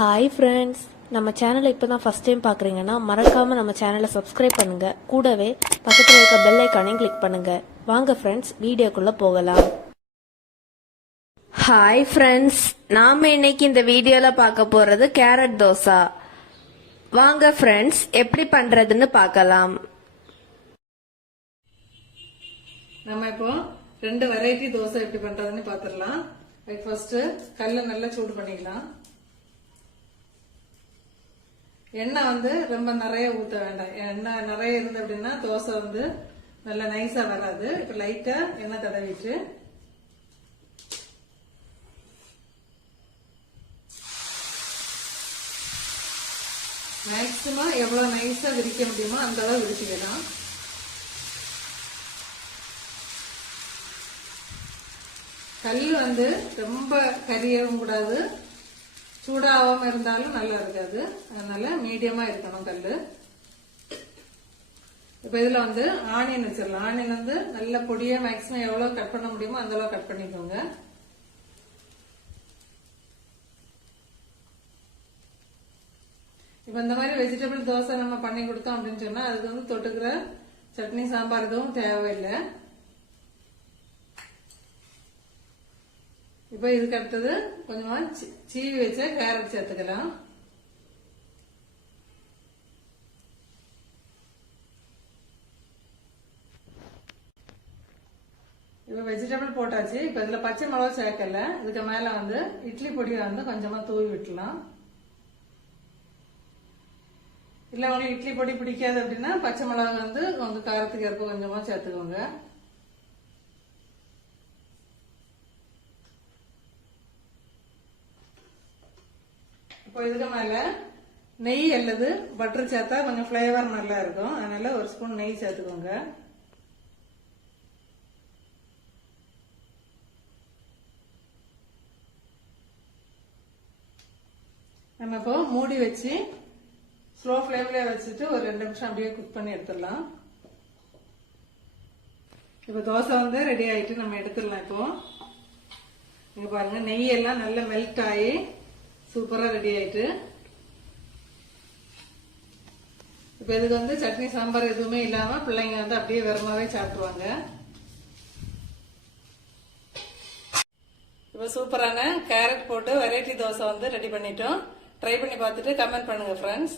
Hi friends, நம்ம சேனலை இப்போ தான் ஃபஸ்ட் டைம் பார்க்குறீங்கன்னா மறக்காமல் நம்ம சேனலை சப்ஸ்கிரைப் பண்ணுங்கள். கூடவே பக்கத்தில் இருக்க பெல் ஐக்கானையும் கிளிக் பண்ணுங்கள். வாங்க ஃப்ரெண்ட்ஸ், வீடியோக்குள்ளே போகலாம். ஹாய் ஃப்ரெண்ட்ஸ், நாம் இன்னைக்கு இந்த வீடியோவில் பார்க்க போகிறது கேரட் தோசை. வாங்க ஃப்ரெண்ட்ஸ், எப்படி பண்ணுறதுன்னு பார்க்கலாம். நம்ம இப்போ ரெண்டு வெரைட்டி தோசை எப்படி பண்றதுன்னு பாத்துடலாம். ஃபர்ஸ்ட் கல்ல நல்லா சூடு பண்ணிக்கலாம். எண்ணெய் வந்து ரொம்ப நிறைய ஊத்த வேண்டாம். எண்ணெய் நிறைய இருந்து அப்படின்னா தோசை வந்து நல்லா நைஸா வராது. இப்ப லைட்டா எண்ணெய் தடவிட்டு மேக்சிமம் எவ்வளவு நைஸா விரிக்க முடியுமோ அந்த அளவு விரிச்சுக்கலாம். கல் வந்து ரொம்ப கரியவும் கூடாது, சூடாகாம இருந்தாலும் நல்லா இருக்காது. அதனால மீடியமா இருக்கணும் கல்லு. இப்ப இதுல வந்து ஆனியன் வச்சிடலாம். ஆனியன் வந்து நல்ல பொடியா மேக்சிமம் எவ்வளவு கட் பண்ண முடியுமோ அந்த அளவு கட் பண்ணிக்கோங்க. இப்ப இந்த மாதிரி வெஜிடபிள் தோசை நம்ம பண்ணி கொடுத்தோம் அப்படின்னு சொன்னா அதுக்கு வந்து தொட்டுக்கிற சட்னி சாம்பார் எதுவும் தேவையில்லை. இப்ப இதுக்கு அடுத்தது கொஞ்சமா சீவி வச்ச கேரட் சேர்த்துக்கலாம். இப்ப வெஜிடபிள் போட்டாச்சு. இப்ப இதுல பச்சை மிளகா சேர்க்கல. இதுக்கு மேல வந்து இட்லி பொடியை வந்து கொஞ்சமா தூவி விட்டுலாம். இல்ல உங்களுக்கு இட்லி பொடி பிடிக்காது அப்படின்னா பச்சை மிளகா வந்து உங்க காரத்துக்கு ஏற்ப கொஞ்சமா சேர்த்துக்கோங்க. இப்போ இதுக்கு மேல நெய் அல்லது பட்டர் சேர்த்தா கொஞ்சம் ஃபிளேவர் நல்லா இருக்கும். அதனால ஒரு ஸ்பூன் நெய் சேர்த்துக்கோங்க. நம்ம இப்போ மூடி வச்சு ஸ்லோ ஃபிளேம்ல வச்சுட்டு ஒரு 2 நிமிஷம் அப்படியே குக் பண்ணி எடுத்துடலாம். இப்போ தோசை வந்து ரெடி ஆயிட்டு நம்ம எடுத்துடலாம். இப்போ இங்க பாருங்க, நெய் எல்லாம் நல்லா மெல்ட் ஆகி சூப்பரா ரெடி ஆயிட்டு. இப்ப இதுக்கு வந்து சட்னி சாம்பார் எதுவுமே இல்லாம பிள்ளைங்க வந்து அப்படியே வெறுமாவே சாப்பிடுவாங்க. இப்ப சூப்பரான கேரட் போட்டு வெரைட்டி தோசை வந்து ரெடி பண்ணிட்டோம். ட்ரை பண்ணி பார்த்துட்டு கமெண்ட் பண்ணுங்க ஃப்ரெண்ட்ஸ்.